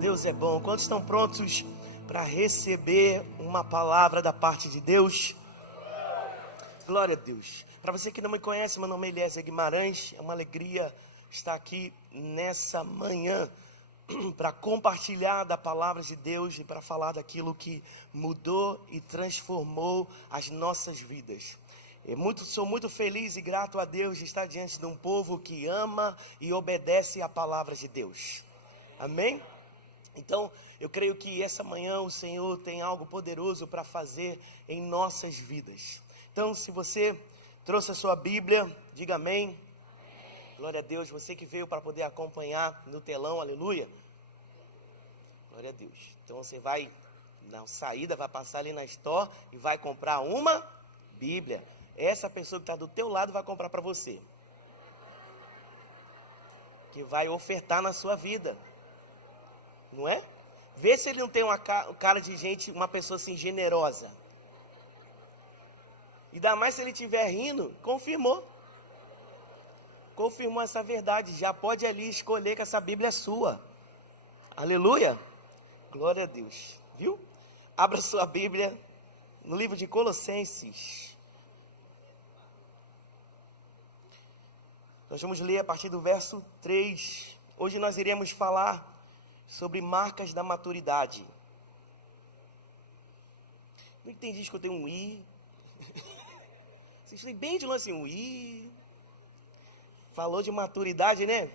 Deus é bom. Quantos estão prontos para receber uma palavra da parte de Deus? Glória a Deus. Para você que não me conhece, meu nome é Eliezer Guimarães. É uma alegria estar aqui nessa manhã para compartilhar da palavra de Deus e para falar daquilo que mudou e transformou as nossas vidas. Sou muito feliz e grato a Deus de estar diante de um povo que ama e obedece à palavra de Deus. Amém? Então, eu creio que essa manhã o Senhor tem algo poderoso para fazer em nossas vidas. Então, se você trouxe a sua Bíblia, diga amém. Glória a Deus, você que veio para poder acompanhar no telão, aleluia. Glória a Deus. Então você vai na saída, vai passar ali na store e vai comprar uma Bíblia. Essa pessoa que está do teu lado vai comprar para você, que vai ofertar na sua vida, não é? Vê se ele não tem uma cara de gente, uma pessoa assim generosa. E ainda mais se ele estiver rindo, confirmou essa verdade, já pode ali escolher que essa Bíblia é sua. Aleluia, glória a Deus, viu? Abra sua Bíblia no livro de Colossenses. Nós vamos ler a partir do verso 3. Hoje nós iremos falar sobre marcas da maturidade. Não entendi, escutei um i. Vocês bem de longe assim, um i. Falou de maturidade, né?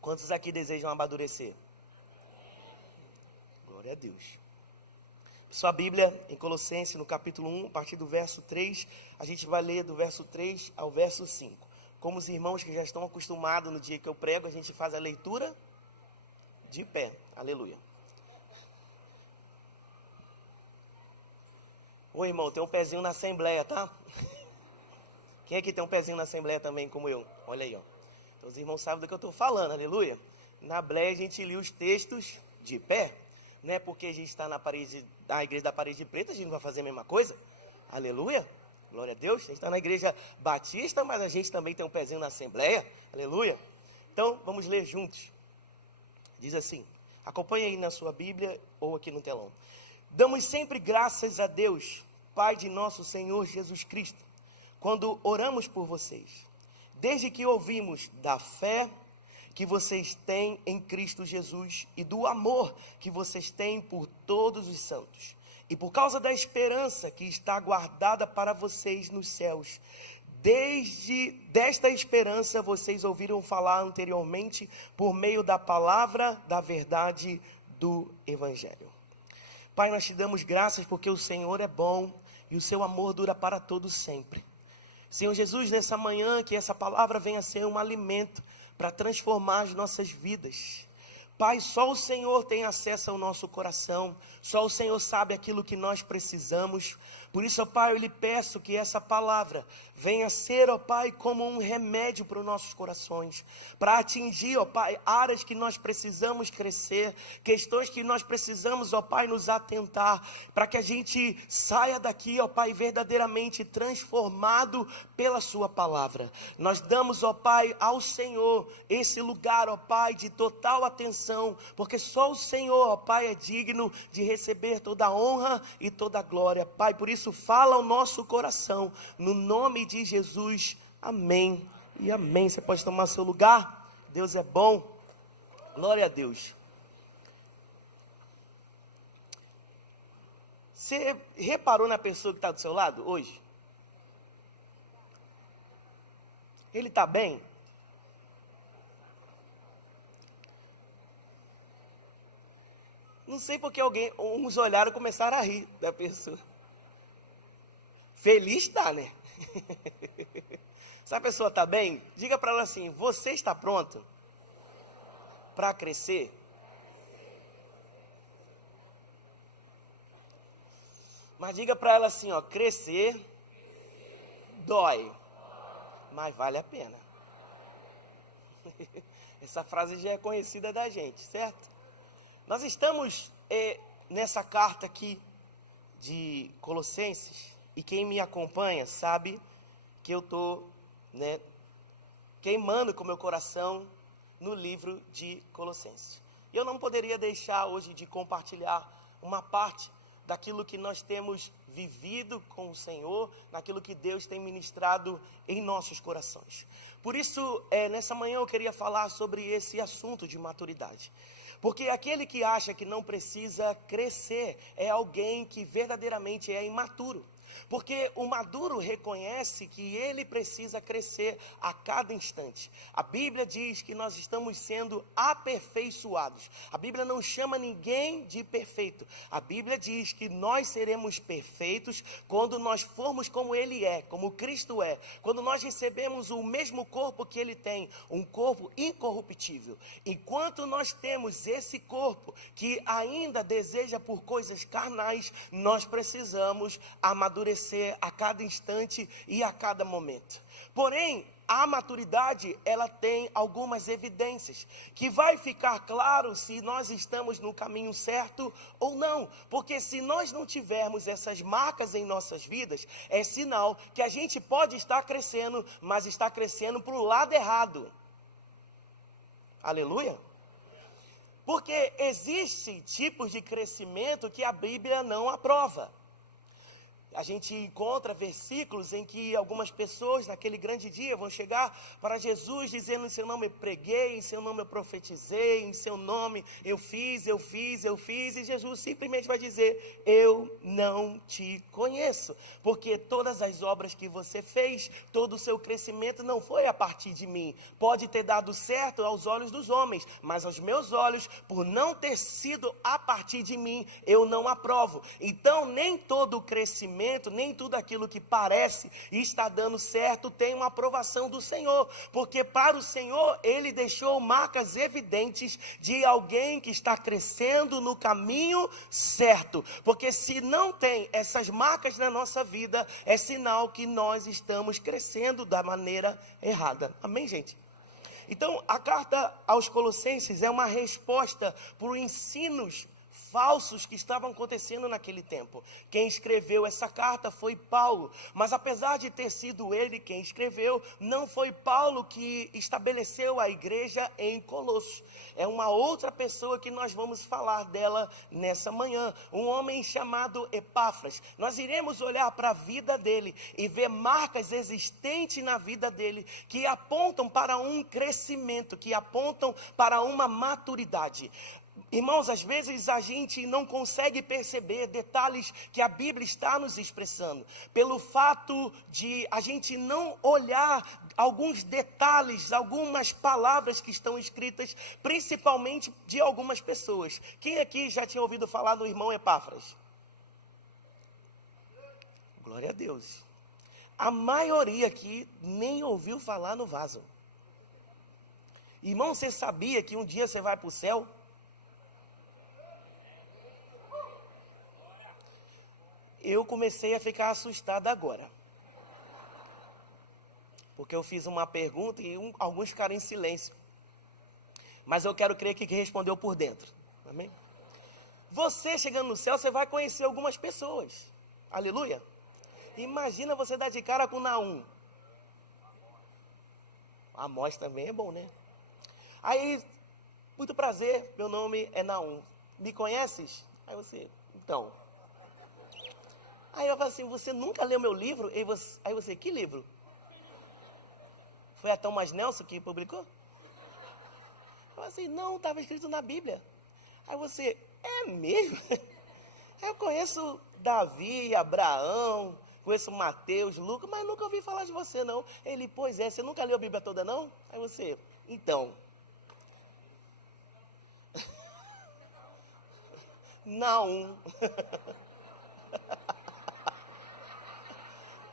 Quantos aqui desejam amadurecer? Glória a Deus. Sua Bíblia em Colossenses, no capítulo 1, a partir do verso 3, a gente vai ler do verso 3 ao verso 5. Como os irmãos que já estão acostumados no dia que eu prego, a gente faz a leitura de pé. Aleluia. Ô irmão, tem um pezinho na Assembleia, tá? Quem aqui tem um pezinho na Assembleia também, como eu? Olha aí, ó. Então os irmãos sabem do que eu estou falando, aleluia. Na Bleia a gente lê os textos de pé, né? Porque a gente está na igreja da parede preta, a gente não vai fazer a mesma coisa. Aleluia, glória a Deus. A gente está na igreja batista, mas a gente também tem um pezinho na Assembleia, aleluia. Então vamos ler juntos. Diz assim, acompanhe aí na sua Bíblia ou aqui no telão. Damos sempre graças a Deus, Pai de nosso Senhor Jesus Cristo, quando oramos por vocês, desde que ouvimos da fé que vocês têm em Cristo Jesus e do amor que vocês têm por todos os santos, e por causa da esperança que está guardada para vocês nos céus. Desta esperança vocês ouviram falar anteriormente por meio da palavra da verdade do Evangelho. Pai, nós te damos graças porque o Senhor é bom e o seu amor dura para todos sempre. Senhor Jesus, nessa manhã, que essa palavra venha ser um alimento para transformar as nossas vidas. Pai, só o Senhor tem acesso ao nosso coração, só o Senhor sabe aquilo que nós precisamos. Por isso, ó Pai, eu lhe peço que essa palavra venha ser, ó Pai, como um remédio para os nossos corações, para atingir, ó Pai, áreas que nós precisamos crescer, questões que nós precisamos, ó Pai, nos atentar, para que a gente saia daqui, ó Pai, verdadeiramente transformado pela sua palavra. Nós damos, ó Pai, ao Senhor esse lugar, ó Pai, de total atenção, porque só o Senhor, ó Pai, é digno de receber toda a honra e toda a glória. Pai, por isso fala ao nosso coração, no nome de Jesus, amém e amém. Você pode tomar seu lugar. Deus é bom, glória a Deus. Você reparou na pessoa que está do seu lado hoje? Ele está bem? Não sei porque uns olharam e começaram a rir da pessoa. Feliz está, né? Se a pessoa está bem, diga para ela assim, você está pronto para crescer? Mas diga para ela assim, ó, crescer dói, mas vale a pena. Essa frase já é conhecida da gente, certo? Nós estamos nessa carta aqui de Colossenses, e quem me acompanha sabe que eu estou queimando com meu coração no livro de Colossenses. E eu não poderia deixar hoje de compartilhar uma parte daquilo que nós temos vivido com o Senhor, naquilo que Deus tem ministrado em nossos corações. Por isso, nessa manhã eu queria falar sobre esse assunto de maturidade. Porque aquele que acha que não precisa crescer é alguém que verdadeiramente é imaturo. Porque o maduro reconhece que ele precisa crescer a cada instante. A Bíblia diz que nós estamos sendo aperfeiçoados. A Bíblia não chama ninguém de perfeito. A Bíblia diz que nós seremos perfeitos quando nós formos como Ele é, como Cristo é. Quando nós recebemos o mesmo corpo que Ele tem, um corpo incorruptível. Enquanto nós temos esse corpo que ainda deseja por coisas carnais, nós precisamos amadurecer a cada instante e a cada momento. Porém, a maturidade, ela tem algumas evidências, que vai ficar claro se nós estamos no caminho certo ou não, porque se nós não tivermos essas marcas em nossas vidas, é sinal que a gente pode estar crescendo, mas está crescendo para o lado errado. Aleluia? Porque existem tipos de crescimento que a Bíblia não aprova. A gente encontra versículos em que algumas pessoas naquele grande dia vão chegar para Jesus dizendo: em seu nome eu preguei, em seu nome eu profetizei, em seu nome eu fiz, e Jesus simplesmente vai dizer: eu não te conheço, porque todas as obras que você fez, todo o seu crescimento não foi a partir de mim. Pode ter dado certo aos olhos dos homens, mas aos meus olhos, por não ter sido a partir de mim, eu não aprovo. Então nem todo o crescimento, nem tudo aquilo que parece e está dando certo tem uma aprovação do Senhor, porque para o Senhor Ele deixou marcas evidentes de alguém que está crescendo no caminho certo, porque se não tem essas marcas na nossa vida, é sinal que nós estamos crescendo da maneira errada. Amém, gente? Então, a carta aos Colossenses é uma resposta para os ensinos falsos que estavam acontecendo naquele tempo. Quem escreveu essa carta foi Paulo, mas apesar de ter sido ele quem escreveu, não foi Paulo que estabeleceu a igreja em Colossos. É uma outra pessoa que nós vamos falar dela nessa manhã, um homem chamado Epáfras. Nós iremos olhar para a vida dele e ver marcas existentes na vida dele que apontam para um crescimento, que apontam para uma maturidade. Irmãos, às vezes a gente não consegue perceber detalhes que a Bíblia está nos expressando, pelo fato de a gente não olhar alguns detalhes, algumas palavras que estão escritas, principalmente de algumas pessoas. Quem aqui já tinha ouvido falar do irmão Epáfras? Glória a Deus. A maioria aqui nem ouviu falar no vaso. Irmão, você sabia que um dia você vai para o céu? Eu comecei a ficar assustado agora, porque eu fiz uma pergunta e alguns ficaram em silêncio, mas eu quero crer que respondeu por dentro. Amém? Você chegando no céu, você vai conhecer algumas pessoas. Aleluia. Imagina você dar de cara com Naum. Amós também é bom, né? Aí, muito prazer, meu nome é Naum. Me conheces? Aí você, então. Aí eu falo assim: você nunca leu meu livro? Aí você, que livro? Foi a Thomas Nelson que publicou? Eu falo assim: não, estava escrito na Bíblia. Aí você, é mesmo? Aí eu conheço Davi, Abraão, conheço Mateus, Lucas, mas nunca ouvi falar de você não. Ele, pois é, você nunca leu a Bíblia toda não? Aí você, então. Não.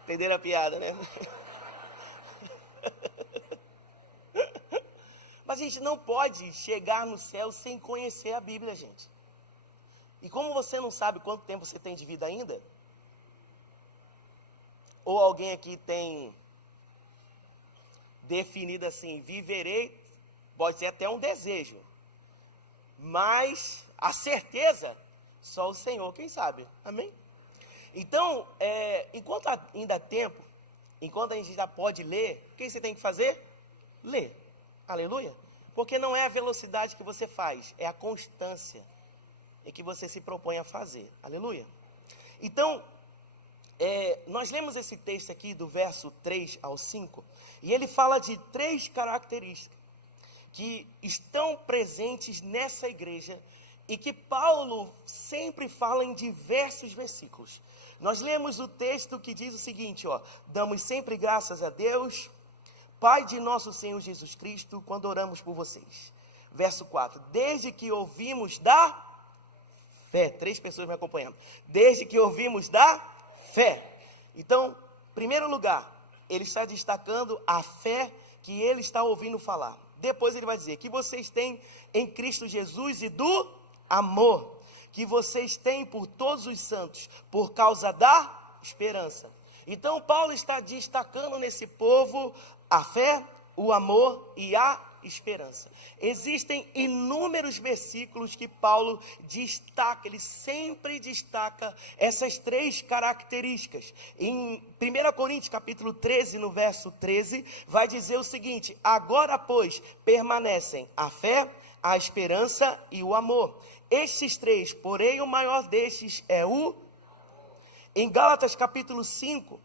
Entenderam a piada, né? Mas a gente não pode chegar no céu sem conhecer a Bíblia, gente. E como você não sabe quanto tempo você tem de vida ainda, ou alguém aqui tem definido assim: viverei, pode ser até um desejo, mas a certeza, só o Senhor quem sabe. Amém? Então, enquanto ainda há tempo, enquanto a gente já pode ler, o que você tem que fazer? Lê. Aleluia. Porque não é a velocidade que você faz, é a constância em que você se propõe a fazer. Aleluia. Então, nós lemos esse texto aqui do verso 3 ao 5, e ele fala de 3 características que estão presentes nessa igreja e que Paulo sempre fala em diversos versículos. Nós lemos o texto que diz o seguinte, damos sempre graças a Deus, Pai de nosso Senhor Jesus Cristo, quando oramos por vocês. Verso 4, desde que ouvimos da fé, 3 pessoas me acompanhando, desde que ouvimos da fé. Então, em primeiro lugar, ele está destacando a fé que ele está ouvindo falar. Depois ele vai dizer que vocês têm em Cristo Jesus e do amor, que vocês têm por todos os santos, por causa da esperança. Então, Paulo está destacando nesse povo a fé, o amor e a esperança. Existem inúmeros versículos que Paulo destaca, ele sempre destaca essas 3 características. Em 1 Coríntios capítulo 13, no verso 13, vai dizer o seguinte: agora, pois, permanecem a fé, a esperança e o amor. Estes 3, porém o maior destes é o... Em Gálatas capítulo 5,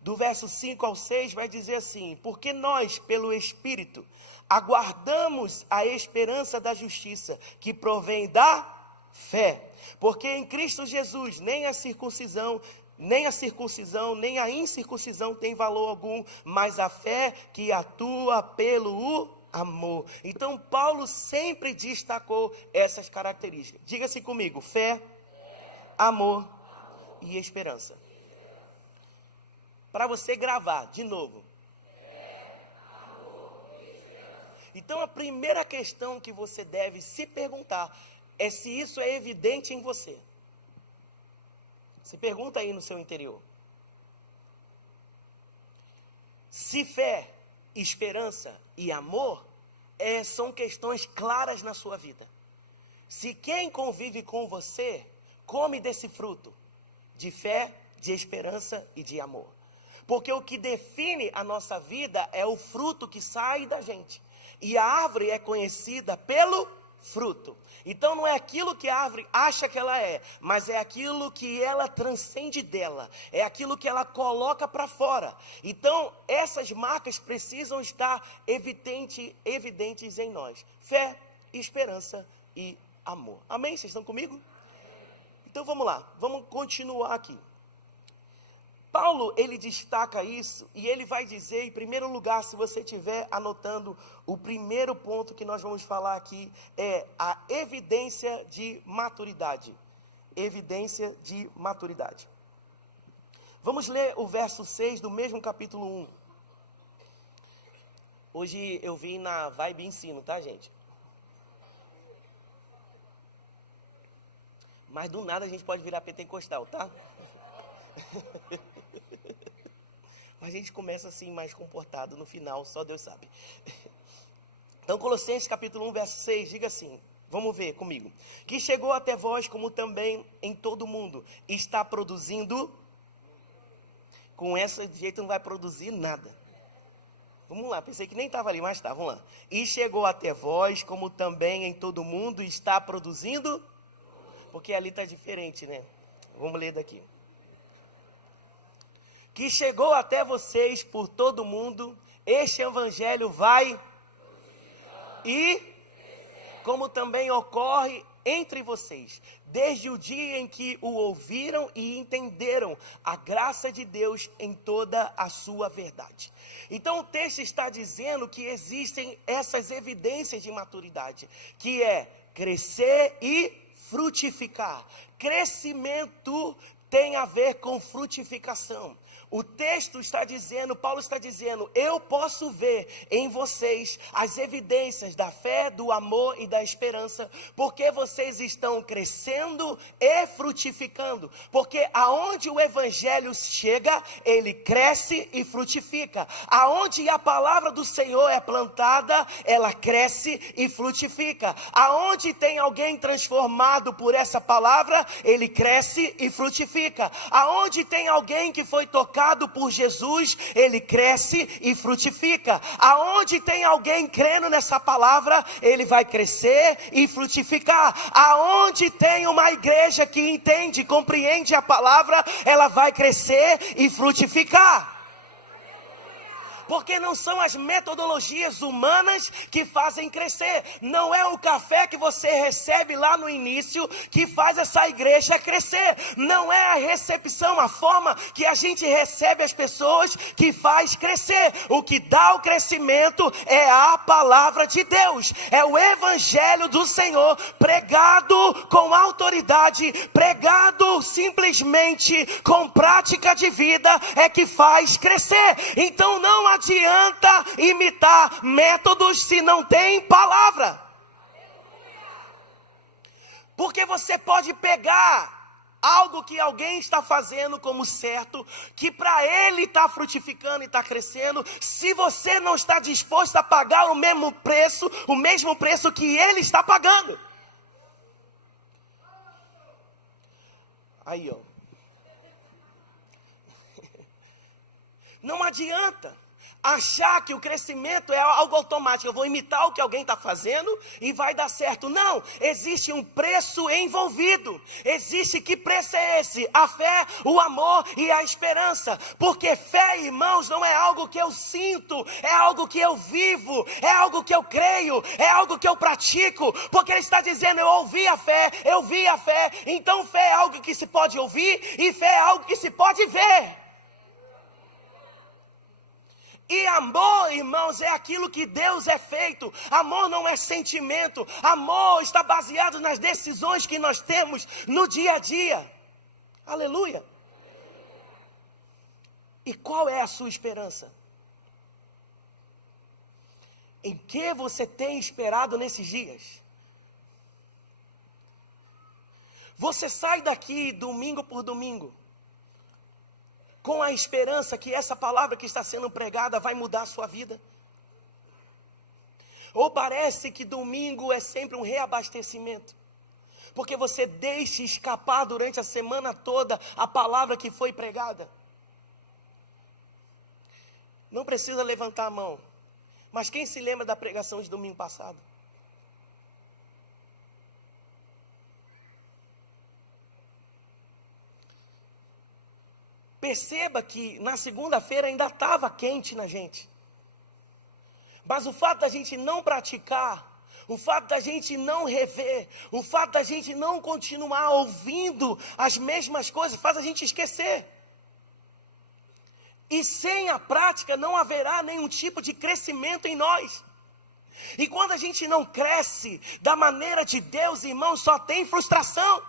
do verso 5 ao 6, vai dizer assim: porque nós, pelo Espírito, aguardamos a esperança da justiça, que provém da fé. Porque em Cristo Jesus, nem a circuncisão, nem a incircuncisão tem valor algum, mas a fé que atua pelo amor. Então, Paulo sempre destacou essas características. Diga-se comigo: fé, amor e esperança. Para você gravar de novo. Então, a primeira questão que você deve se perguntar é se isso é evidente em você. Se pergunta aí no seu interior. Se fé, esperança e amor são questões claras na sua vida. Se quem convive com você come desse fruto de fé, de esperança e de amor. Porque o que define a nossa vida é o fruto que sai da gente. E a árvore é conhecida pelo fruto. Então não é aquilo que a árvore acha que ela é, mas é aquilo que ela transcende dela. É aquilo que ela coloca para fora. Então essas marcas precisam estar evidentes em nós. Fé, esperança e amor. Amém? Vocês estão comigo? Então vamos lá, vamos continuar aqui. Paulo, ele destaca isso e ele vai dizer, em primeiro lugar, se você estiver anotando, o primeiro ponto que nós vamos falar aqui é a evidência de maturidade. Evidência de maturidade. Vamos ler o verso 6 do mesmo capítulo 1. Hoje eu vim na vibe ensino, tá, gente? Mas do nada a gente pode virar pentecostal, tá? Mas a gente começa assim mais comportado, no final só Deus sabe. Então Colossenses capítulo 1 verso 6, diga assim, vamos ver comigo: que chegou até vós como também em todo mundo está produzindo. Com esse jeito não vai produzir nada. Vamos lá, pensei que nem estava ali, mas tá, vamos lá. E chegou até vós como também em todo mundo está produzindo. Porque ali está diferente, né? Vamos ler daqui. Que chegou até vocês por todo mundo, este evangelho vai e como também ocorre entre vocês, desde o dia em que o ouviram e entenderam a graça de Deus em toda a sua verdade. Então o texto está dizendo que existem essas evidências de maturidade, que é crescer e frutificar. Crescimento tem a ver com frutificação. O texto está dizendo, Paulo está dizendo, eu posso ver em vocês as evidências da fé, do amor e da esperança, porque vocês estão crescendo e frutificando. Porque aonde o evangelho chega, ele cresce e frutifica. Aonde a palavra do Senhor é plantada, ela cresce e frutifica. Aonde tem alguém transformado por essa palavra, ele cresce e frutifica. Aonde tem alguém que foi tocado tocado por Jesus, ele cresce e frutifica. Aonde tem alguém crendo nessa palavra, ele vai crescer e frutificar. Aonde tem uma igreja que entende, compreende a palavra, ela vai crescer e frutificar. Porque não são as metodologias humanas que fazem crescer. Não é o café que você recebe lá no início que faz essa igreja crescer. Não é a recepção, a forma que a gente recebe as pessoas que faz crescer. O que dá o crescimento é a palavra de Deus. É o evangelho do Senhor pregado com autoridade, pregado simplesmente com prática de vida, é que faz crescer. Então não adianta imitar métodos se não tem palavra. Porque você pode pegar algo que alguém está fazendo como certo, que para ele está frutificando e está crescendo, se você não está disposto a pagar o mesmo preço que ele está pagando. Aí, ó. Não adianta achar que o crescimento é algo automático. Eu vou imitar o que alguém está fazendo e vai dar certo. Não, existe um preço envolvido. Existe, que preço é esse? A fé, o amor e a esperança. Porque fé, irmãos, não é algo que eu sinto, é algo que eu vivo, é algo que eu creio, é algo que eu pratico. Porque ele está dizendo, eu ouvi a fé, eu vi a fé. Então fé é algo que se pode ouvir e fé é algo que se pode ver. E amor, irmãos, é aquilo que Deus é feito. Amor não é sentimento. Amor está baseado nas decisões que nós temos no dia a dia. Aleluia. E qual é a sua esperança? Em que você tem esperado nesses dias? Você sai daqui domingo por domingo com a esperança que essa palavra que está sendo pregada vai mudar a sua vida? Ou parece que domingo é sempre um reabastecimento? Porque você deixa escapar durante a semana toda a palavra que foi pregada? Não precisa levantar a mão, mas quem se lembra da pregação de domingo passado? Perceba que na segunda-feira ainda estava quente na gente. Mas o fato da gente não praticar, o fato da gente não rever, o fato da gente não continuar ouvindo as mesmas coisas, faz a gente esquecer. E sem a prática não haverá nenhum tipo de crescimento em nós. E quando a gente não cresce da maneira de Deus, irmãos, só tem frustração.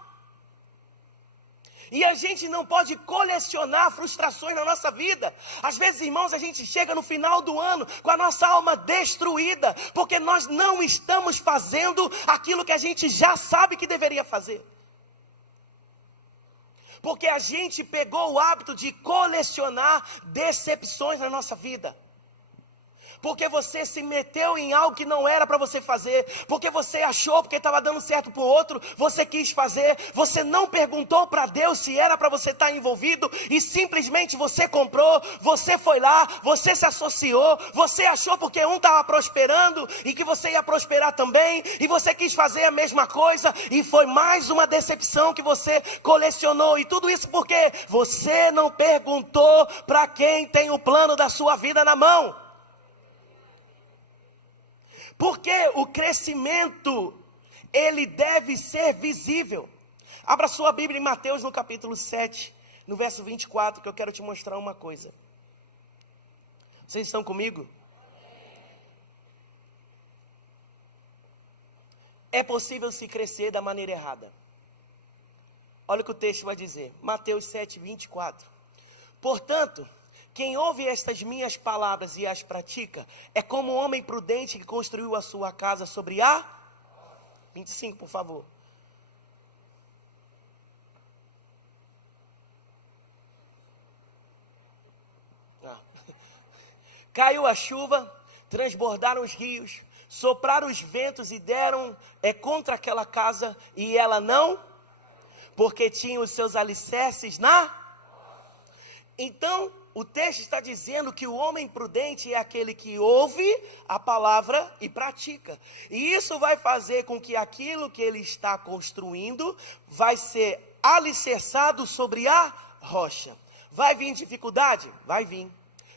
E a gente não pode colecionar frustrações na nossa vida. Às vezes, irmãos, a gente chega no final do ano com a nossa alma destruída, porque nós não estamos fazendo aquilo que a gente já sabe que deveria fazer. Porque a gente pegou o hábito de colecionar decepções na nossa vida. Porque você se meteu em algo que não era para você fazer. Porque você achou, porque estava dando certo para o outro, você quis fazer. Você não perguntou para Deus se era para você estar envolvido. E simplesmente você comprou, você foi lá, você se associou. Você achou porque um estava prosperando e que você ia prosperar também. E você quis fazer a mesma coisa. E foi mais uma decepção que você colecionou. E tudo isso porque você não perguntou para quem tem o plano da sua vida na mão. Porque o crescimento, ele deve ser visível. Abra sua Bíblia em Mateus no capítulo 7, no verso 24, que eu quero te mostrar uma coisa. Vocês estão comigo? É possível se crescer da maneira errada. Olha o que o texto vai dizer. Mateus 7, 24. Portanto, quem ouve estas minhas palavras e as pratica, é como um homem prudente que construiu a sua casa sobre a... 25, por favor. Caiu a chuva, transbordaram os rios, sopraram os ventos e deram contra aquela casa, e ela não, porque tinha os seus alicerces na... Então, O texto está dizendo que o homem prudente é aquele que ouve a palavra e pratica. E isso vai fazer com que aquilo que ele está construindo vai ser alicerçado sobre a rocha. Vai vir dificuldade? Vai vir.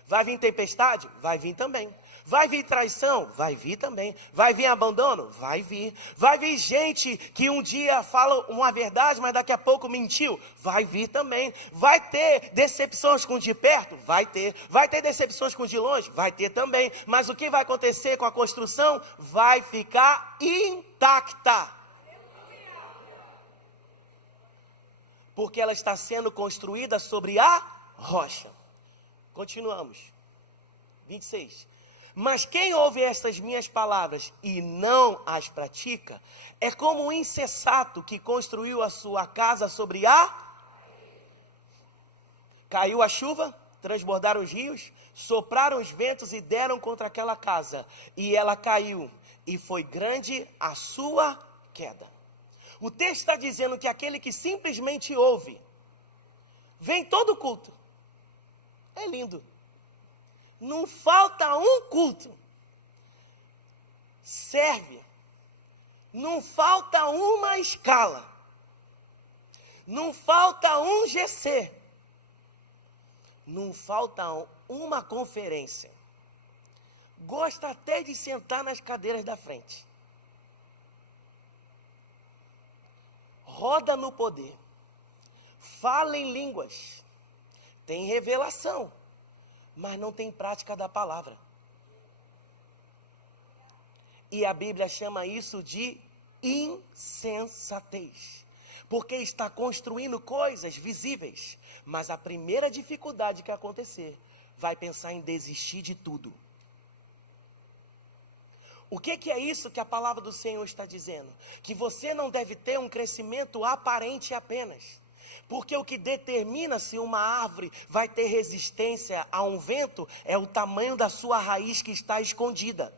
Vai vir tempestade? Vai vir também. Vai vir traição? Vai vir também. Vai vir abandono? Vai vir. Vai vir gente que um dia fala uma verdade, mas daqui a pouco mentiu? Vai vir também. Vai ter decepções com de perto? Vai ter. Vai ter decepções com de longe? Vai ter também. Mas o que vai acontecer com a construção? Vai ficar intacta. Porque ela está sendo construída sobre a rocha. Continuamos. 26. Mas quem ouve estas minhas palavras e não as pratica, é como um insensato que construiu a sua casa sobre a... Caiu a chuva, transbordaram os rios, sopraram os ventos e deram contra aquela casa. E ela caiu, e foi grande a sua queda. O texto está dizendo que aquele que simplesmente ouve, vem todo culto. É lindo. Não falta um culto. Serve. Não falta uma escala. Não falta um GC. Não falta uma conferência. Gosta até de sentar nas cadeiras da frente. Roda no poder. Fala em línguas. Tem revelação. Mas não tem prática da palavra. E a Bíblia chama isso de insensatez. Porque está construindo coisas visíveis. Mas a primeira dificuldade que acontecer, vai pensar em desistir de tudo. O que é isso que a palavra do Senhor está dizendo? Que você não deve ter um crescimento aparente apenas. Porque o que determina se uma árvore vai ter resistência a um vento é o tamanho da sua raiz que está escondida.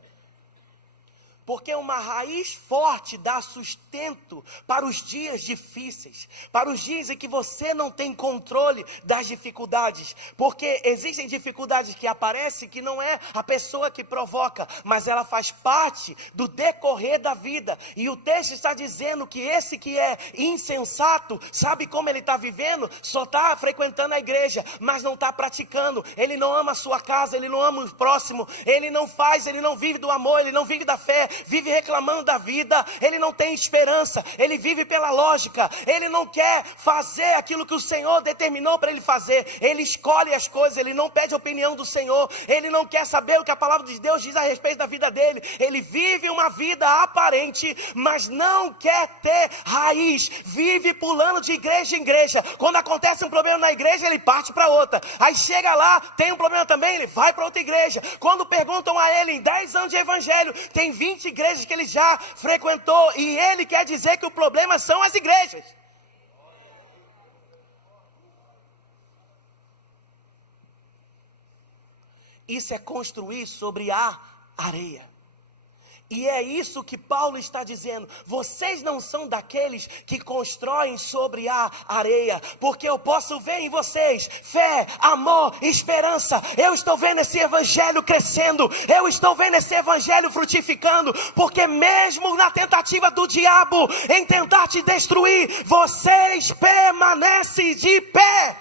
Porque uma raiz forte dá sustento para os dias difíceis, para os dias em que você não tem controle das dificuldades. Porque existem dificuldades que aparecem que não é a pessoa que provoca, mas ela faz parte do decorrer da vida. E o texto está dizendo que esse que é insensato, sabe como ele está vivendo? Só está frequentando a igreja, mas não está praticando. Ele não ama a sua casa, ele não ama o próximo, ele não faz, ele não vive do amor, ele não vive da fé. Vive reclamando da vida, ele não tem esperança, ele vive pela lógica, ele não quer fazer aquilo que o Senhor determinou para ele fazer, ele escolhe as coisas, ele não pede a opinião do Senhor, ele não quer saber o que a palavra de Deus diz a respeito da vida dele, ele vive uma vida aparente, mas não quer ter raiz, vive pulando de igreja em igreja. Quando acontece um problema na igreja, ele parte para outra, aí chega lá, tem um problema também, ele vai para outra igreja. Quando perguntam a ele, em 10 anos de evangelho, tem 20 igrejas que ele já frequentou, e ele quer dizer que o problema são as igrejas. Isso é construir sobre a areia. E é isso que Paulo está dizendo. Vocês não são daqueles que constroem sobre a areia, porque eu posso ver em vocês fé, amor, esperança. Eu estou vendo esse evangelho crescendo, eu estou vendo esse evangelho frutificando, porque mesmo na tentativa do diabo em tentar te destruir, vocês permanecem de pé.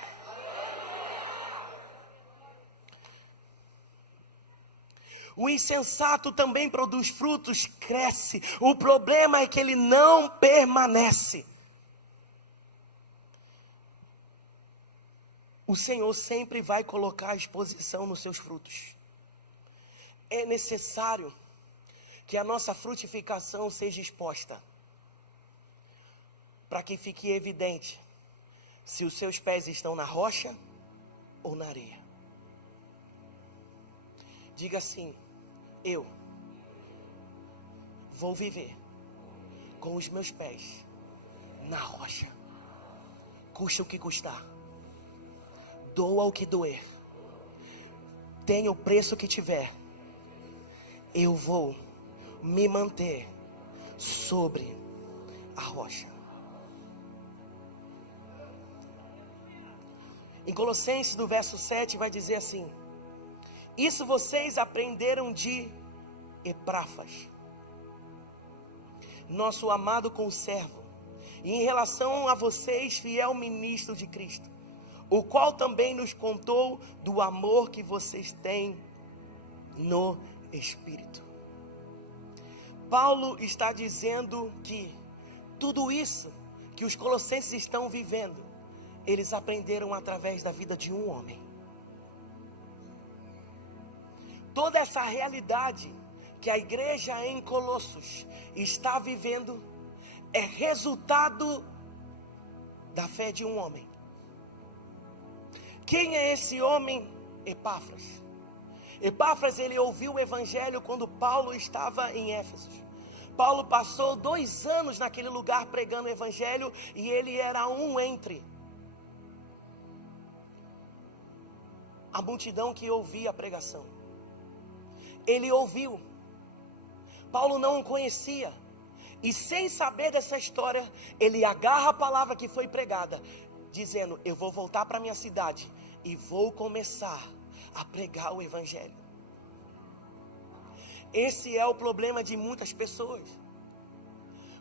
O insensato também produz frutos, cresce. O problema é que ele não permanece. O Senhor sempre vai colocar a exposição nos seus frutos. É necessário que a nossa frutificação seja exposta, para que fique evidente se os seus pés estão na rocha ou na areia. Diga assim: eu vou viver com os meus pés na rocha, custe o que custar, doa o que doer, tenha o preço que tiver, eu vou me manter sobre a rocha. Em Colossenses, do verso 7, vai dizer assim: isso vocês aprenderam de Epáfras, nosso amado conservo, e em relação a vocês, fiel ministro de Cristo, o qual também nos contou do amor que vocês têm no Espírito. Paulo está dizendo que tudo isso que os colossenses estão vivendo, eles aprenderam através da vida de um homem. Toda essa realidade que a igreja em Colossos está vivendo é resultado da fé de um homem. Quem é esse homem? Epáfras. Epáfras, ele ouviu o evangelho quando Paulo estava em Éfeso. Paulo passou 2 anos naquele lugar pregando o evangelho, e ele era um entre a multidão que ouvia a pregação. Ele ouviu. Paulo não o conhecia, e sem saber dessa história, ele agarra a palavra que foi pregada, dizendo: eu vou voltar para minha cidade e vou começar a pregar o evangelho. Esse é o problema de muitas pessoas,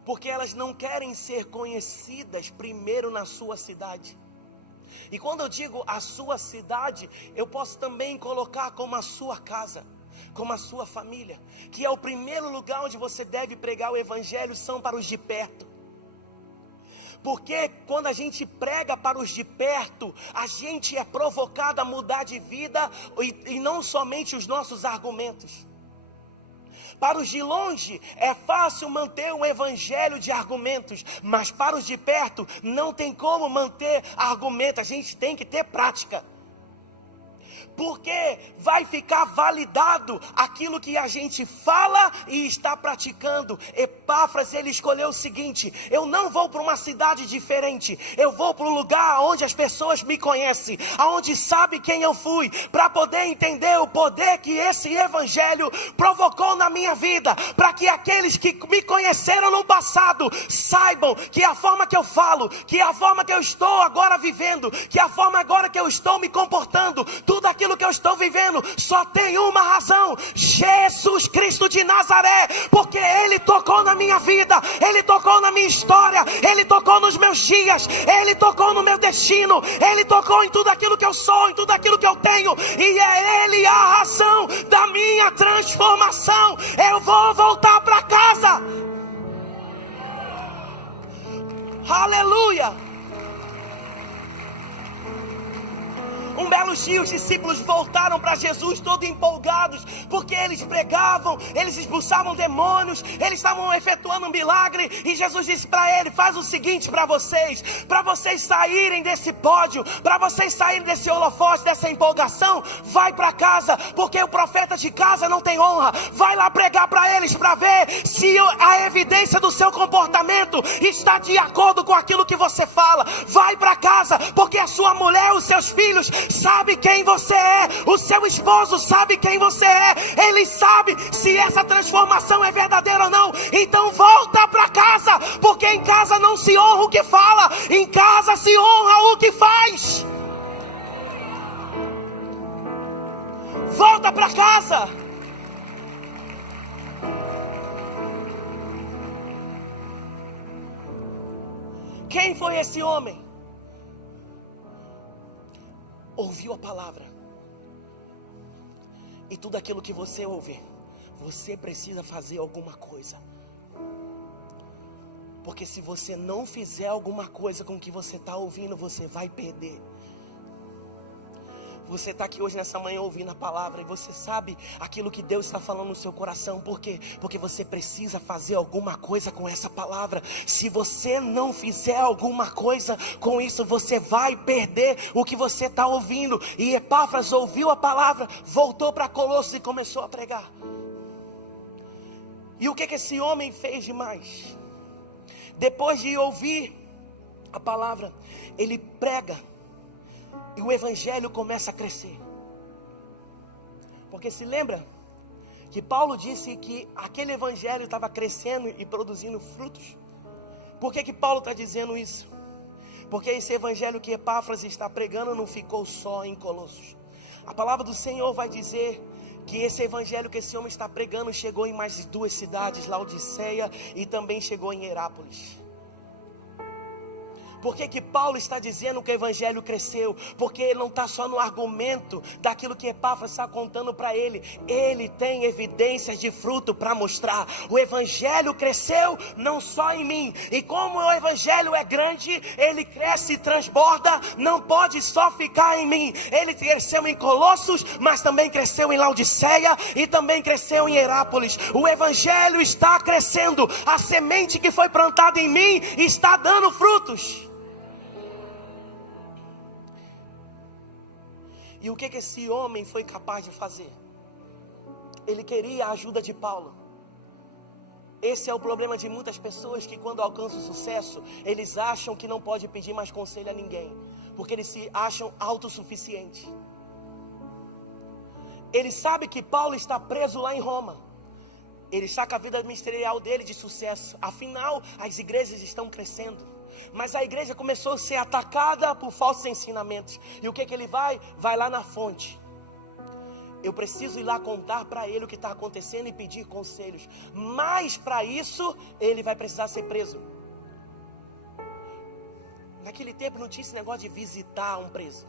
porque elas não querem ser conhecidas primeiro na sua cidade. E quando eu digo a sua cidade, eu posso também colocar como a sua casa, como a sua família, que é o primeiro lugar onde você deve pregar o evangelho, são para os de perto. Porque quando a gente prega para os de perto, a gente é provocado a mudar de vida, e não somente os nossos argumentos. Para os de longe é fácil manter um evangelho de argumentos, mas para os de perto não tem como manter argumento, a gente tem que ter prática. Porque vai ficar validado aquilo que a gente fala e está praticando. Epáfras, ele escolheu o seguinte: eu não vou para uma cidade diferente, eu vou para um lugar onde as pessoas me conhecem, aonde sabe quem eu fui, para poder entender o poder que esse evangelho provocou na minha vida, para que aqueles que me conheceram no passado saibam que a forma que eu falo, que a forma que eu estou agora vivendo, que a forma agora que eu estou me comportando, tudo aquilo que eu estou vivendo só tem uma razão: Jesus Cristo de Nazaré. Porque Ele tocou na minha vida, Ele tocou na minha história, Ele tocou nos meus dias, Ele tocou no meu destino, Ele tocou em tudo aquilo que eu sou, em tudo aquilo que eu tenho, e é Ele a razão da minha transformação. Eu vou voltar para casa. Aleluia. Um belo dia os discípulos voltaram para Jesus todos empolgados, porque eles pregavam, eles expulsavam demônios, eles estavam efetuando um milagre. E Jesus disse para ele: faz o seguinte para vocês saírem desse pódio, para vocês saírem desse holofote, dessa empolgação, vai para casa, porque o profeta de casa não tem honra. Vai lá pregar para eles, para ver se a evidência do seu comportamento está de acordo com aquilo que você fala. Vai para casa, porque a sua mulher, os seus filhos sabe quem você é, o seu esposo sabe quem você é, ele sabe se essa transformação é verdadeira ou não. Então volta para casa, porque em casa não se honra o que fala, em casa se honra o que faz. Volta para casa. Quem foi esse homem? Ouviu a palavra, e tudo aquilo que você ouve, você precisa fazer alguma coisa. Porque se você não fizer alguma coisa com o que você está ouvindo, você vai perder. Você está aqui hoje nessa manhã ouvindo a palavra, e você sabe aquilo que Deus está falando no seu coração. Por quê? Porque você precisa fazer alguma coisa com essa palavra. Se você não fizer alguma coisa com isso, você vai perder o que você está ouvindo. E Epáfras ouviu a palavra, voltou para Colossos e começou a pregar. E o que esse homem fez demais? Depois de ouvir a palavra, ele prega, e o evangelho começa a crescer. Porque se lembra que Paulo disse que aquele evangelho estava crescendo e produzindo frutos? Por que Paulo está dizendo isso? Porque esse evangelho que Epáfras está pregando não ficou só em Colossos. A palavra do Senhor vai dizer que esse evangelho que esse homem está pregando chegou em mais 2 cidades, Laodiceia e também chegou em Herápolis. Por que Paulo está dizendo que o evangelho cresceu? Porque ele não está só no argumento daquilo que Epáfras está contando para ele. Ele tem evidências de fruto para mostrar. O evangelho cresceu não só em mim. E como o evangelho é grande, ele cresce e transborda. Não pode só ficar em mim. Ele cresceu em Colossos, mas também cresceu em Laodiceia e também cresceu em Herápolis. O evangelho está crescendo. A semente que foi plantada em mim está dando frutos. E o que esse homem foi capaz de fazer? Ele queria a ajuda de Paulo. Esse é o problema de muitas pessoas que quando alcançam sucesso, eles acham que não pode pedir mais conselho a ninguém, porque eles se acham autossuficientes. Ele sabe que Paulo está preso lá em Roma. Ele está com a vida ministerial dele de sucesso. Afinal, as igrejas estão crescendo. Mas a igreja começou a ser atacada por falsos ensinamentos. E o que ele vai? Vai lá na fonte. Eu preciso ir lá contar para ele o que está acontecendo e pedir conselhos. Mas para isso, ele vai precisar ser preso. Naquele tempo não tinha esse negócio de visitar um preso.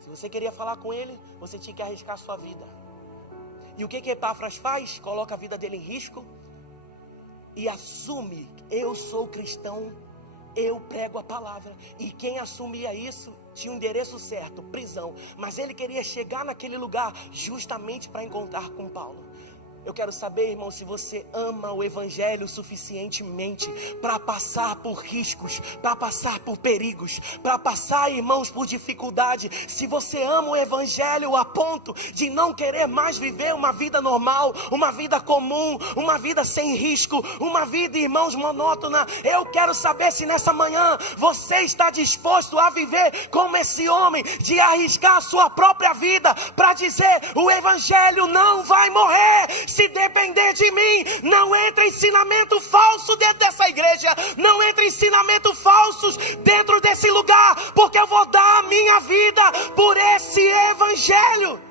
Se você queria falar com ele, você tinha que arriscar a sua vida. E o que Epáfras faz? Coloca a vida dele em risco e assume: eu sou cristão, eu prego a palavra. E quem assumia isso tinha um endereço certo, prisão. Mas ele queria chegar naquele lugar justamente para encontrar com Paulo. Eu quero saber, irmão, se você ama o evangelho suficientemente para passar por riscos, para passar por perigos, para passar, irmãos, por dificuldade. Se você ama o evangelho a ponto de não querer mais viver uma vida normal, uma vida comum, uma vida sem risco, uma vida, irmãos, monótona. Eu quero saber se nessa manhã você está disposto a viver como esse homem, de arriscar a sua própria vida para dizer: o evangelho não vai morrer. Se depender de mim, não entra ensinamento falso dentro dessa igreja, não entra ensinamento falsos dentro desse lugar, porque eu vou dar a minha vida por esse evangelho.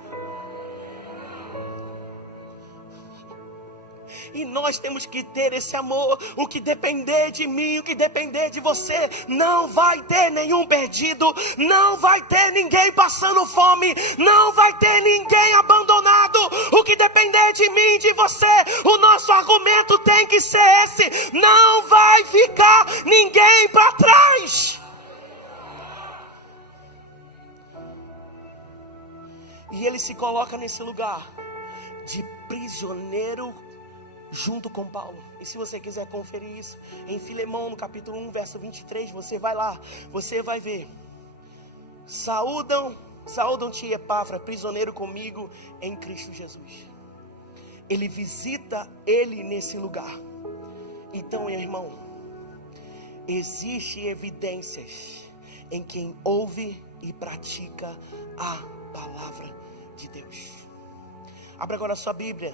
E nós temos que ter esse amor. O que depender de mim, o que depender de você, não vai ter nenhum perdido, não vai ter ninguém passando fome, não vai ter ninguém abandonado. O que depender de mim, de você, o nosso argumento tem que ser esse: não vai ficar ninguém para trás. E ele se coloca nesse lugar de prisioneiro junto com Paulo. E se você quiser conferir isso em Filemão, no capítulo 1, verso 23, você vai lá, você vai ver: saúdam-te, Epáfras, prisioneiro comigo em Cristo Jesus. Ele visita ele nesse lugar. Então, meu irmão, existem evidências em quem ouve e pratica a palavra de Deus. Abra agora a sua Bíblia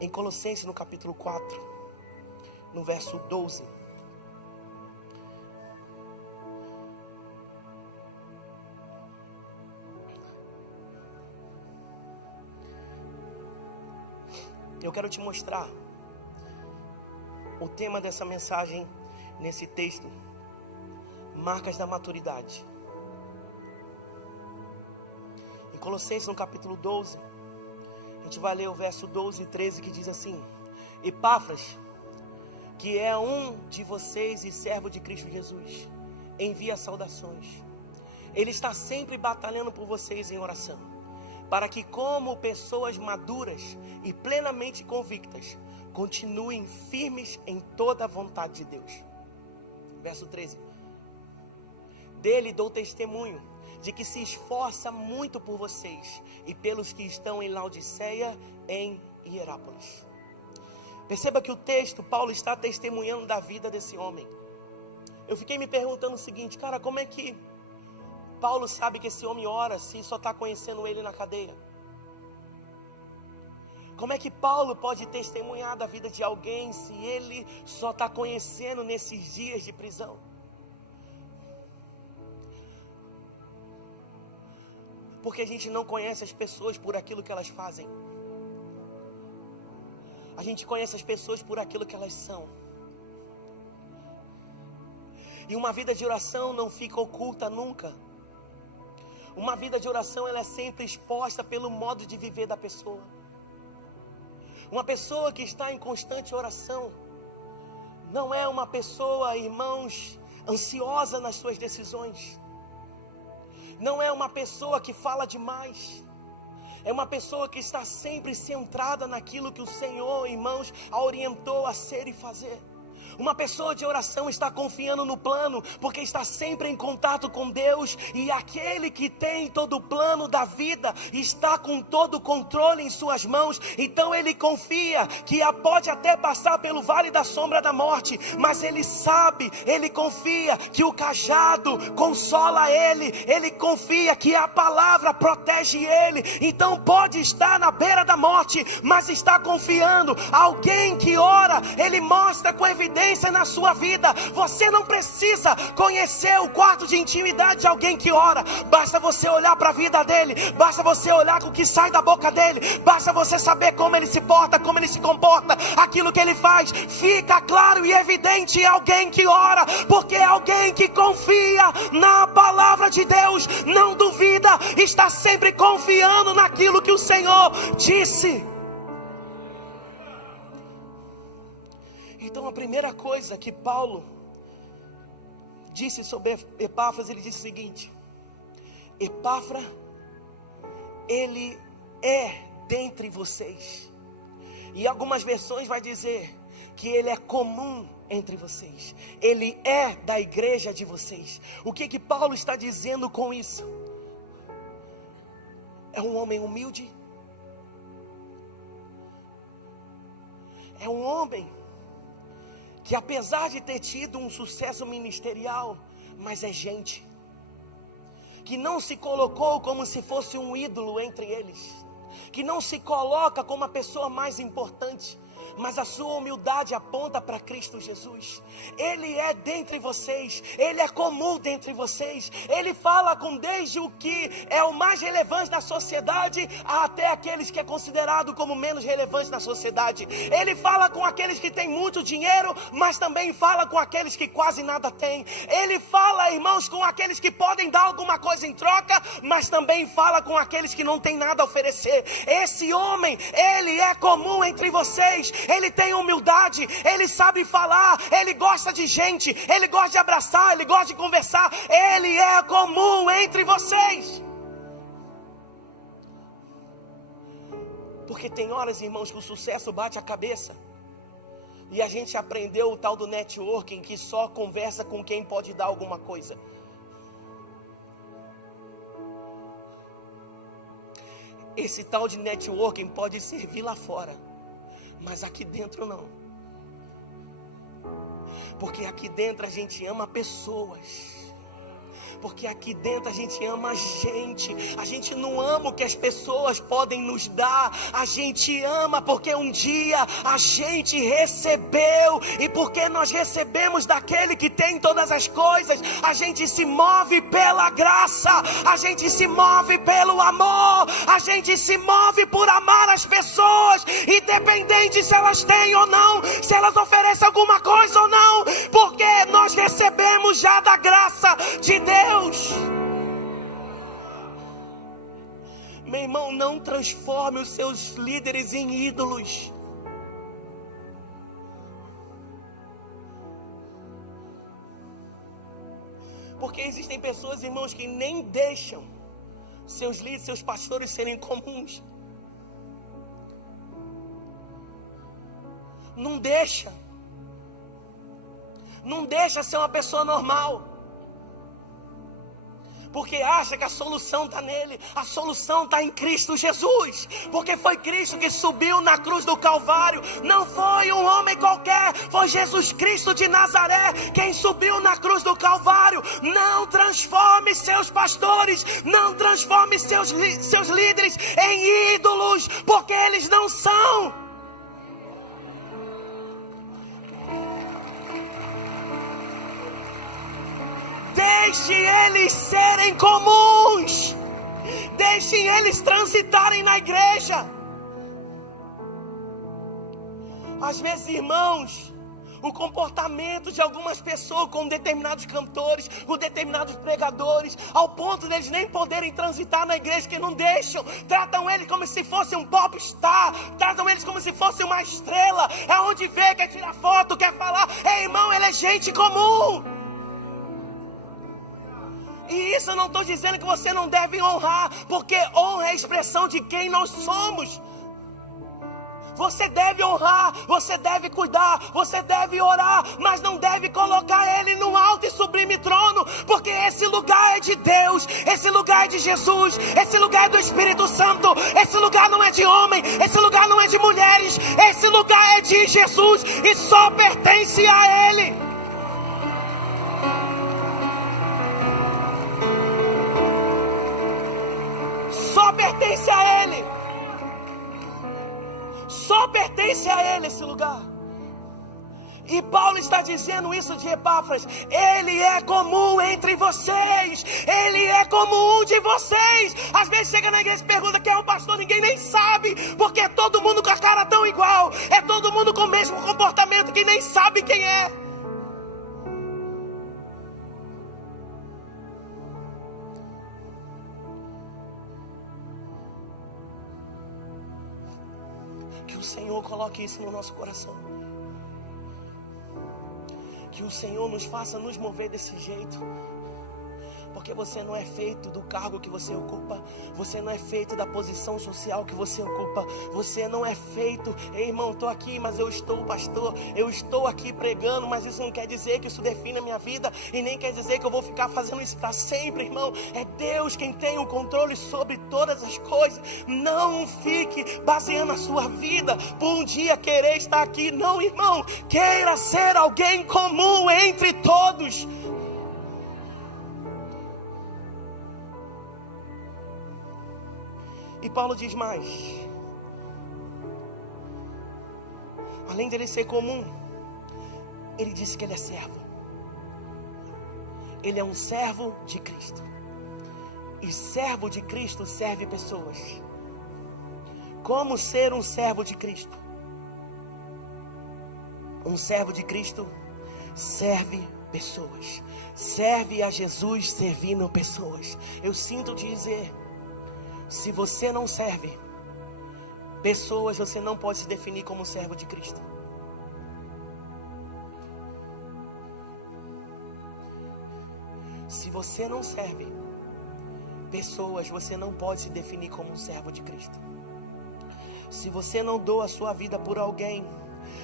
em Colossenses, no capítulo 4, no verso 12. Eu quero te mostrar o tema dessa mensagem nesse texto: marcas da maturidade. Em Colossenses, no capítulo 12, a gente vai ler o verso 12 e 13, que diz assim: Epáfras, que é um de vocês e servo de Cristo Jesus, envia saudações. Ele está sempre batalhando por vocês em oração, para que, como pessoas maduras e plenamente convictas, continuem firmes em toda a vontade de Deus. Verso 13: dele dou testemunho de que se esforça muito por vocês e pelos que estão em Laodiceia, em Hierápolis. Perceba que o texto, Paulo está testemunhando da vida desse homem. Eu fiquei me perguntando o seguinte: cara, como é que Paulo sabe que esse homem ora se só está conhecendo ele na cadeia? Como é que Paulo pode testemunhar da vida de alguém se ele só está conhecendo nesses dias de prisão? Porque a gente não conhece as pessoas por aquilo que elas fazem. A gente conhece as pessoas por aquilo que elas são. E uma vida de oração não fica oculta nunca. Uma vida de oração, ela é sempre exposta pelo modo de viver da pessoa. Uma pessoa que está em constante oração não é uma pessoa, irmãos, ansiosa nas suas decisões. Não é uma pessoa que fala demais. É uma pessoa que está sempre centrada naquilo que o Senhor, irmãos, a orientou a ser e fazer. Uma pessoa de oração está confiando no plano, porque está sempre em contato com Deus. E aquele que tem todo o plano da vida está com todo o controle em suas mãos. Então ele confia que pode até passar pelo vale da sombra da morte, mas ele sabe, ele confia que o cajado consola ele. Ele confia que a palavra protege ele. Então pode estar na beira da morte, mas está confiando. Alguém que ora, ele mostra com evidência na sua vida. Você não precisa conhecer o quarto de intimidade de alguém que ora. Basta você olhar para a vida dele. Basta você olhar com o que sai da boca dele. Basta você saber como ele se porta, como ele se comporta. Aquilo que ele faz fica claro e evidente em alguém que ora, porque é alguém que confia na palavra de Deus. Não duvida, está sempre confiando naquilo que o Senhor disse. Então a primeira coisa que Paulo disse sobre Epáfras, ele disse o seguinte: Epáfras, ele é dentre vocês. E algumas versões vai dizer que ele é comum entre vocês. Ele é da igreja de vocês. O que Paulo está dizendo com isso? É um homem humilde. É um homem que apesar de ter tido um sucesso ministerial, mas é gente, que não se colocou como se fosse um ídolo entre eles, que não se coloca como a pessoa mais importante, mas a sua humildade aponta para Cristo Jesus. Ele é dentre vocês, ele é comum dentre vocês. Ele fala com desde o que é o mais relevante na sociedade até aqueles que é considerado como menos relevante na sociedade. Ele fala com aqueles que têm muito dinheiro, mas também fala com aqueles que quase nada têm. Ele fala, irmãos, com aqueles que podem dar alguma coisa em troca, mas também fala com aqueles que não têm nada a oferecer. Esse homem, ele é comum entre vocês. Ele tem humildade, ele sabe falar, ele gosta de gente, ele gosta de abraçar, ele gosta de conversar. Ele é comum entre vocês. Porque tem horas, irmãos, que o sucesso bate a cabeça e a gente aprendeu o tal do networking, que só conversa com quem pode dar alguma coisa. Esse tal de networking pode servir lá fora, mas aqui dentro não. Porque aqui dentro a gente ama pessoas. Porque aqui dentro a gente ama a gente. A gente não ama o que as pessoas podem nos dar. A gente ama porque um dia a gente recebeu. E porque nós recebemos daquele que tem todas as coisas, a gente se move pela graça. A gente se move pelo amor. A gente se move por amar as pessoas, independente se elas têm ou não, se elas oferecem alguma coisa ou não. Porque nós recebemos já da graça de Deus. Meu irmão, não transforme os seus líderes em ídolos. Porque existem pessoas, irmãos, que nem deixam seus líderes, seus pastores serem comuns. Não deixa ser uma pessoa normal. Porque acha que a solução está nele. A solução está em Cristo Jesus. Porque foi Cristo que subiu na cruz do Calvário. Não foi um homem qualquer. Foi Jesus Cristo de Nazaré quem subiu na cruz do Calvário. Não transforme seus pastores, não transforme seus líderes em ídolos, porque eles não são. Deixe eles serem comuns. deixem eles transitarem na igreja. Às vezes, irmãos, o comportamento de algumas pessoas com determinados cantores, com determinados pregadores, ao ponto deles nem poderem transitar na igreja, que não deixam, tratam eles como se fosse um popstar, tratam eles como se fosse uma estrela, é onde vê, quer tirar foto, quer falar, irmão, ele é gente comum. E isso eu não estou dizendo que você não deve honrar, porque honra é a expressão de quem nós somos. Você deve honrar, você deve cuidar, você deve orar, mas não deve colocar ele num alto e sublime trono, porque esse lugar é de Deus, esse lugar é de Jesus, esse lugar é do Espírito Santo, esse lugar não é de homem, esse lugar não é de mulheres, esse lugar é de Jesus e só pertence a Ele. Só pertence a Ele. Só pertence a Ele esse lugar. E Paulo está dizendo isso de Epáfras. Ele é comum entre vocês. Ele é comum um de vocês. Às vezes chega na igreja e pergunta quem é o pastor. Ninguém nem sabe, porque é todo mundo com a cara tão igual. É todo mundo com o mesmo comportamento que nem sabe quem é. Que o Senhor coloque isso no nosso coração. Que o Senhor nos faça nos mover desse jeito. Porque você não é feito do cargo que você ocupa. Você não é feito da posição social que você ocupa. Você não é feito, ei, irmão, estou aqui, mas eu estou pastor. Eu estou aqui pregando, mas isso não quer dizer que isso define a minha vida. E nem quer dizer que eu vou ficar fazendo isso para sempre, irmão. É Deus quem tem o controle sobre todas as coisas. Não fique baseando a sua vida por um dia querer estar aqui. Não, irmão, queira ser alguém comum entre todos. E Paulo diz mais. Além dele ser comum, ele disse que ele é servo. Ele é um servo de Cristo. E servo de Cristo serve pessoas. Como ser um servo de Cristo? Um servo de Cristo serve pessoas. Serve a Jesus servindo pessoas. Eu sinto dizer, se você não serve pessoas, você não pode se definir como servo de Cristo. Se você não serve pessoas, você não pode se definir como um servo de Cristo. Se você não doa a sua vida por alguém,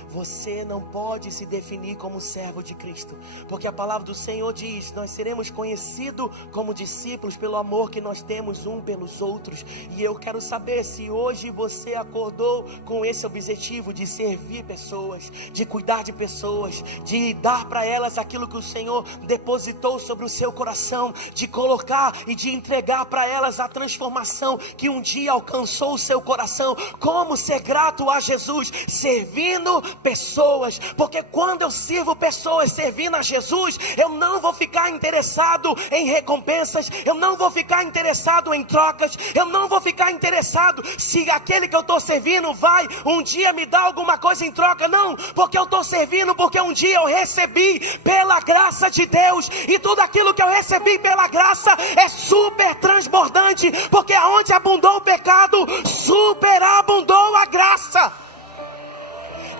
você não pode se definir como servo de Cristo. Porque a palavra do Senhor diz: nós seremos conhecidos como discípulos pelo amor que nós temos um pelos outros. E eu quero saber se hoje você acordou com esse objetivo de servir pessoas, de cuidar de pessoas, de dar para elas aquilo que o Senhor depositou sobre o seu coração, de colocar e de entregar para elas a transformação que um dia alcançou o seu coração. Como ser grato a Jesus servindo pessoas, porque quando eu sirvo pessoas servindo a Jesus, eu não vou ficar interessado em recompensas, eu não vou ficar interessado em trocas, eu não vou ficar interessado se aquele que eu estou servindo vai um dia me dar alguma coisa em troca. Não, porque eu estou servindo porque um dia eu recebi pela graça de Deus, e tudo aquilo que eu recebi pela graça é super transbordante, porque aonde abundou o pecado, superabundou a graça.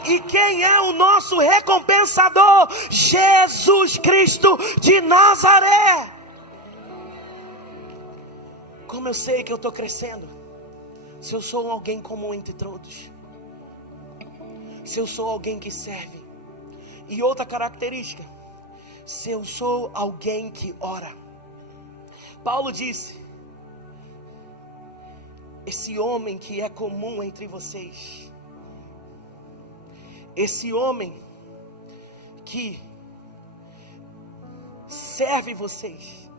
E quem é o nosso recompensador? Jesus Cristo de Nazaré. Como eu sei que eu estou crescendo? Se eu sou alguém comum entre todos. Se eu sou alguém que serve. E outra característica: se eu sou alguém que ora. Paulo disse: esse homem que é comum entre vocês, esse homem que serve vocês,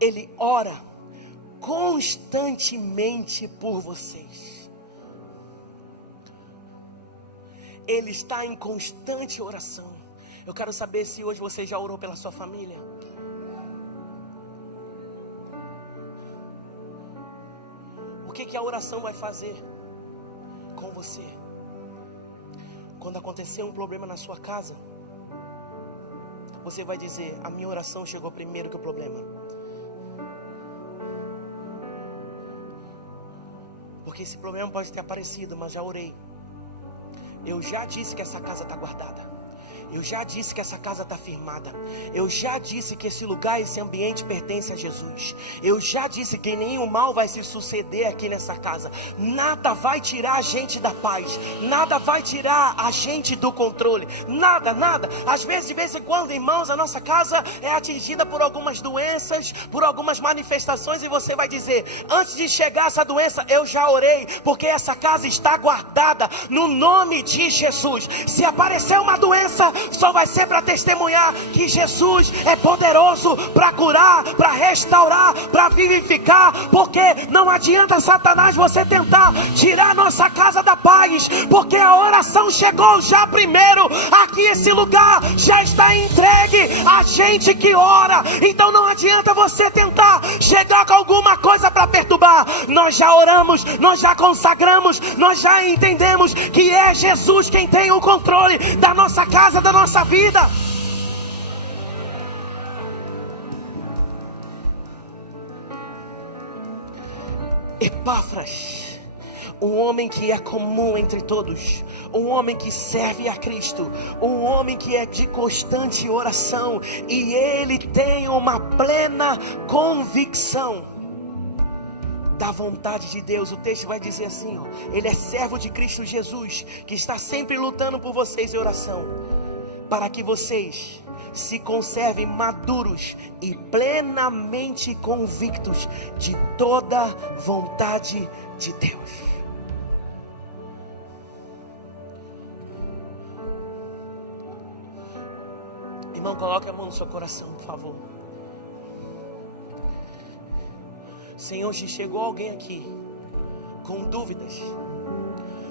ele ora constantemente por vocês. Ele está em constante oração. Eu quero saber se hoje você já orou pela sua família. que a oração vai fazer com você? Quando acontecer um problema na sua casa, você vai dizer: a minha oração chegou primeiro que o problema. Porque esse problema pode ter aparecido, mas já orei. Eu já disse que essa casa está guardada. Eu já disse que essa casa está firmada. Eu já disse que esse lugar, esse ambiente pertence a Jesus. Eu já disse que nenhum mal vai se suceder aqui nessa casa. Nada vai tirar a gente da paz. Nada vai tirar a gente do controle. Nada, nada. Às vezes, de vez em quando, irmãos, a nossa casa é atingida por algumas doenças, por algumas manifestações, e você vai dizer: antes de chegar essa doença, eu já orei, porque essa casa está guardada no nome de Jesus. Se aparecer uma doença, só vai ser para testemunhar que Jesus é poderoso para curar, para restaurar, para vivificar. Porque não adianta, Satanás, você tentar tirar nossa casa da paz, porque a oração chegou já primeiro. Aqui esse lugar já está entregue a gente que ora. Então não adianta você tentar chegar com alguma coisa para perturbar. Nós já oramos, nós já consagramos, nós já entendemos que é Jesus quem tem o controle da nossa casa, da nossa vida. Epáfras, um homem que é comum entre todos, um homem que serve a Cristo, um homem que é de constante oração, e ele tem uma plena convicção da vontade de Deus. O texto vai dizer assim, ele é servo de Cristo Jesus, que está sempre lutando por vocês em oração, para que vocês se conservem maduros e plenamente convictos de toda vontade de Deus. Irmão, coloque a mão no seu coração, por favor. Senhor, se chegou alguém aqui com dúvidas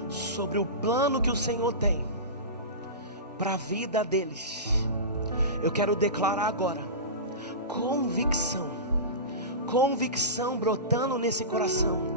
sobre o plano que o Senhor tem para a vida deles, eu quero declarar agora convicção brotando nesse coração.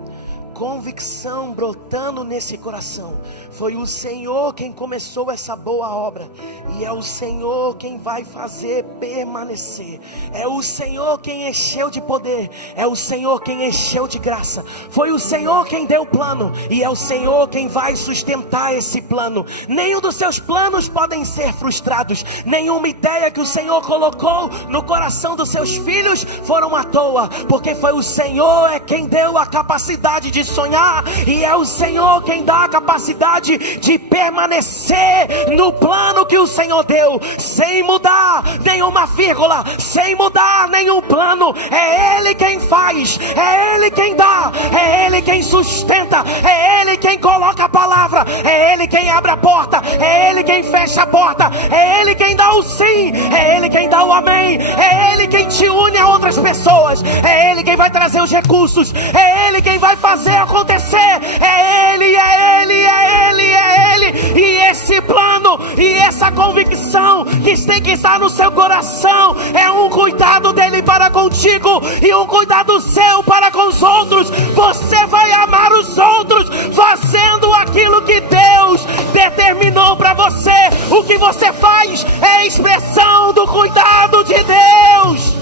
Convicção brotando nesse coração. Foi o Senhor quem começou essa boa obra, e é o Senhor quem vai fazer permanecer. É o Senhor quem encheu de poder, é o Senhor quem encheu de graça. Foi o Senhor quem deu o plano, e é o Senhor quem vai sustentar esse plano. Nenhum dos seus planos podem ser frustrados. Nenhuma ideia que o Senhor colocou no coração dos seus filhos foram à toa, porque foi o Senhor é quem deu a capacidade de sonhar, e é o Senhor quem dá a capacidade de permanecer no plano que o Senhor deu, sem mudar nenhuma vírgula, sem mudar nenhum plano. É Ele quem faz, é Ele quem dá, é Ele quem sustenta, é Ele quem coloca a palavra, é Ele quem abre a porta, é Ele quem fecha a porta, é Ele quem dá o sim, é Ele quem dá o amém, é Ele quem te une a outras pessoas, é Ele quem vai trazer os recursos, é Ele quem vai fazer acontecer. É Ele, é Ele, é Ele, é Ele. E esse plano e essa convicção que tem que estar no seu coração é um cuidado dele para contigo e um cuidado seu para com os outros. Você vai amar os outros fazendo aquilo que Deus determinou para você. O que você faz é expressão do cuidado de Deus.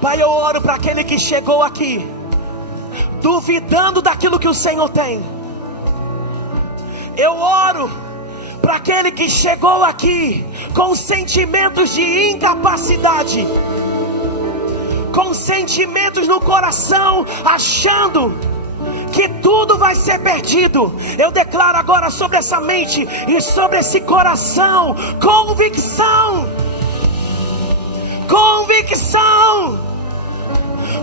Pai, eu oro para aquele que chegou aqui duvidando daquilo que o Senhor tem. Eu oro para aquele que chegou aqui com sentimentos de incapacidade, com sentimentos no coração, achando que tudo vai ser perdido. Eu declaro agora sobre essa mente e sobre esse coração convicção,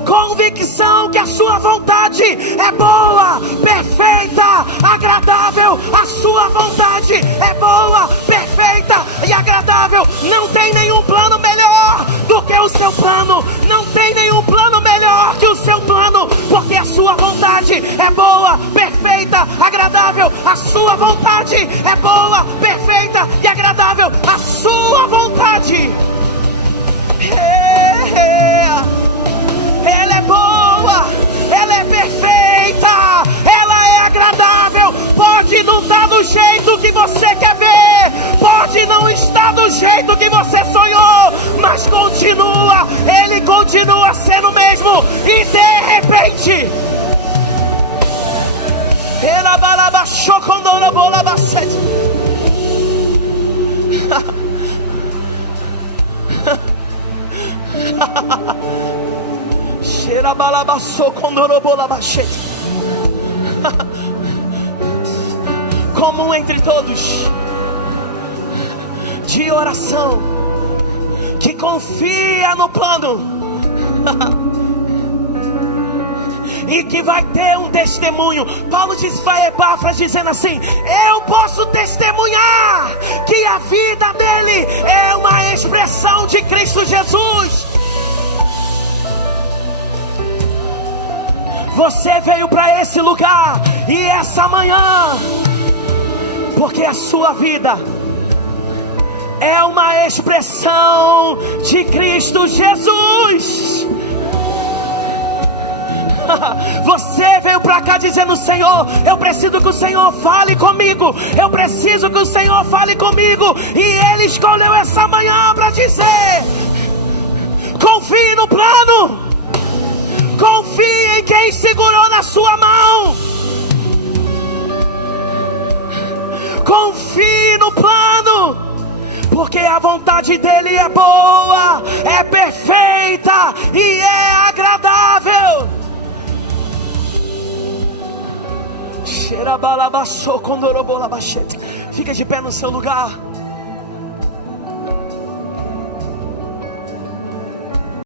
convicção que a sua vontade é boa, perfeita, agradável. A sua vontade é boa, perfeita e agradável. Não tem nenhum plano melhor do que o seu plano. Não tem nenhum plano melhor melhor que o seu plano, porque a sua vontade é boa, perfeita, agradável. A sua vontade é boa, perfeita e agradável. A sua vontade. Ela é boa, ela é perfeita, ela é agradável. Pode não estar do jeito que você quer ver, pode não estar do jeito que você sonhou, mas continua, ele continua sendo o mesmo. E de repente, como entre todos de oração, que confia no plano e que vai ter um testemunho. Paulo diz para Epáfras, dizendo assim: eu posso testemunhar que a vida dele é uma expressão de Cristo Jesus. Você veio para esse lugar e essa manhã porque a sua vida é uma expressão de Cristo Jesus. Você veio para cá dizendo: Senhor, eu preciso que o Senhor fale comigo, eu preciso que o Senhor fale comigo. E Ele escolheu essa manhã para dizer: confie no plano, confie em quem segurou na sua mão, confie no plano, porque a vontade dele é boa, é perfeita e é agradável. Fica de pé no seu lugar.